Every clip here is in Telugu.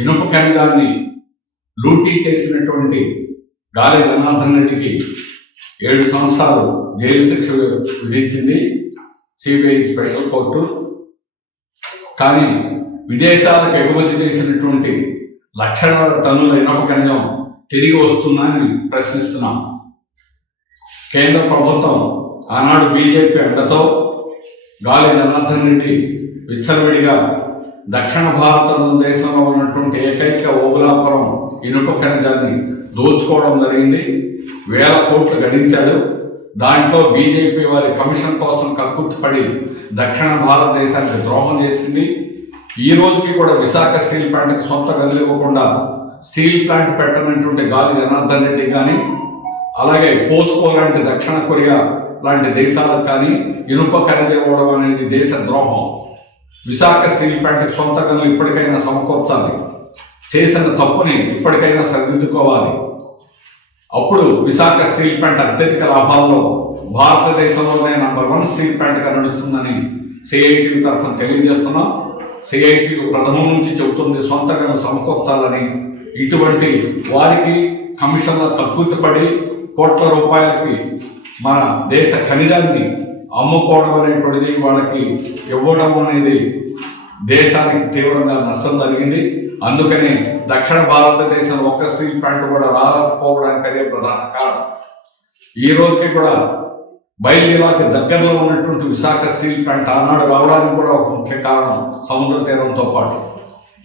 ఇనుప ఖనిజాన్ని లూటీ చేసినటువంటి గాలి జనార్దన్ రెడ్డికి ఏడు సంవత్సరాలు జైలు శిక్ష విధించింది సిబిఐ స్పెషల్ కోర్టు. కానీ విదేశాలకు ఎగుమతి చేసినటువంటి లక్షల టన్నుల ఇనుప ఖనిజం తిరిగి వస్తుందని ప్రశ్నిస్తున్నాం. కేంద్ర ప్రభుత్వం ఆనాడు బీజేపీ అండతో గాలి జనార్దన్ రెడ్డి విచ్చలవిడిగా దక్షిణ భారతదేశంలో ఉన్నటువంటి ఏకైక ఓబులాపురం ఇనుప ఖనిజాన్ని దోచుకోవడం జరిగింది. వేల కోట్లు గడించాడు. దాంట్లో బీజేపీ వారి కమిషన్ కోసం కక్కుర్తిపడి దక్షిణ భారతదేశానికి ద్రోహం చేసింది. ఈ రోజుకి కూడా విశాఖ స్టీల్ ప్లాంట్కి సొంత గనులు ఇవ్వకుండా స్టీల్ ప్లాంట్ పెట్టనటువంటి గాలి జనార్దన్ రెడ్డి కానీ అలాగే పోస్కో లాంటి దక్షిణ కొరియా లాంటి దేశాలకు కానీ ఇనుప ఖరీదు ఇవ్వడం అనేది దేశ ద్రోహం. విశాఖ స్టీల్ ప్లాంట్కి సొంత గనులు ఇప్పటికైనా సమకూర్చాలి. చేసిన తప్పుని ఇప్పటికైనా సరిదిద్దుకోవాలి. అప్పుడు విశాఖ స్టీల్ ప్లాంట్ అత్యధిక లాభాల్లో భారతదేశంలోనే నంబర్ వన్ స్టీల్ ప్లాంట్గా నడుస్తుందని సిఐటి తరఫున తెలియజేస్తున్నాం. సిఐటి ప్రథమం నుంచి చెబుతుంది సొంతగా సమకూర్చాలని. ఇటువంటి వారికి కమిషన్ల తగ్గుతుపడి కోట్ల రూపాయలకి మన దేశ ఖనిజాన్ని అమ్ముకోవడం అనేటువంటిది వాళ్ళకి ఇవ్వడం అనేది దేశానికి తీవ్రంగా నష్టం జరిగింది. అందుకని దక్షిణ భారతదేశం ఒక్క స్టీల్ ప్లాంట్ కూడా రాకపోవడానికి అదే ప్రధాన కారణం. ఈ రోజుకి కూడా బయలుదేరాకి దగ్గరలో ఉన్నటువంటి విశాఖ స్టీల్ ప్లాంట్ ఆనాడు రావడానికి కూడా ఒక ముఖ్య కారణం సముద్ర తీరంతో పాటు.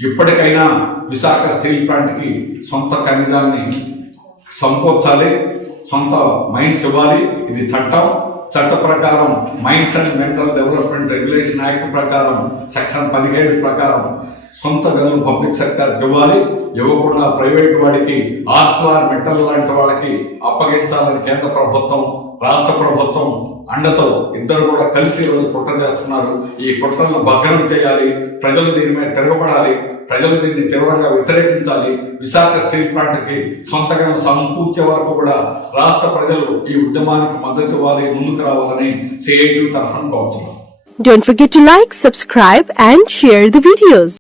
ఇప్పటికైనా విశాఖ స్టీల్ ప్లాంట్కి సొంత ఖనిజాన్ని సంకూర్చాలి సొంత మైండ్స్ ఇవ్వాలి ఇది చట్టం. చట్ట ప్రకారం minds and mental development regulation act ప్రకారం సెక్షన్ పదిహేడు ప్రకారం సొంత గనులు పబ్లిక్ సెక్టర్కి ఇవ్వాలి. ఇవ్వకుండా ప్రైవేట్ వాడికి ఆర్స్లార్ మెటల్ లాంటి వాళ్ళకి అప్పగించాలని కేంద్ర ప్రభుత్వం రాష్ట్ర ప్రభుత్వం అండతో ఇద్దరు కూడా కలిసి ఈరోజు రోజు కుట్ర చేస్తున్నారు. ఈ కుట్రలను భగ్నం చేయాలి. ప్రజలు దీని మీద తిరగబడాలి. ప్రజలు దీన్ని తీవ్రంగా వ్యతిరేకించాలి విశాఖ స్టీల్ ప్లాంట్కి సొంతగా సమకూర్చే వరకు కూడా రాష్ట్ర ప్రజలు ఈ ఉద్యమానికి మద్దతు ఇవ్వాలి ముందుకు రావాలని సిఐటి తరఫున కోరుతున్నాం Don't forget to like, subscribe and share the videos.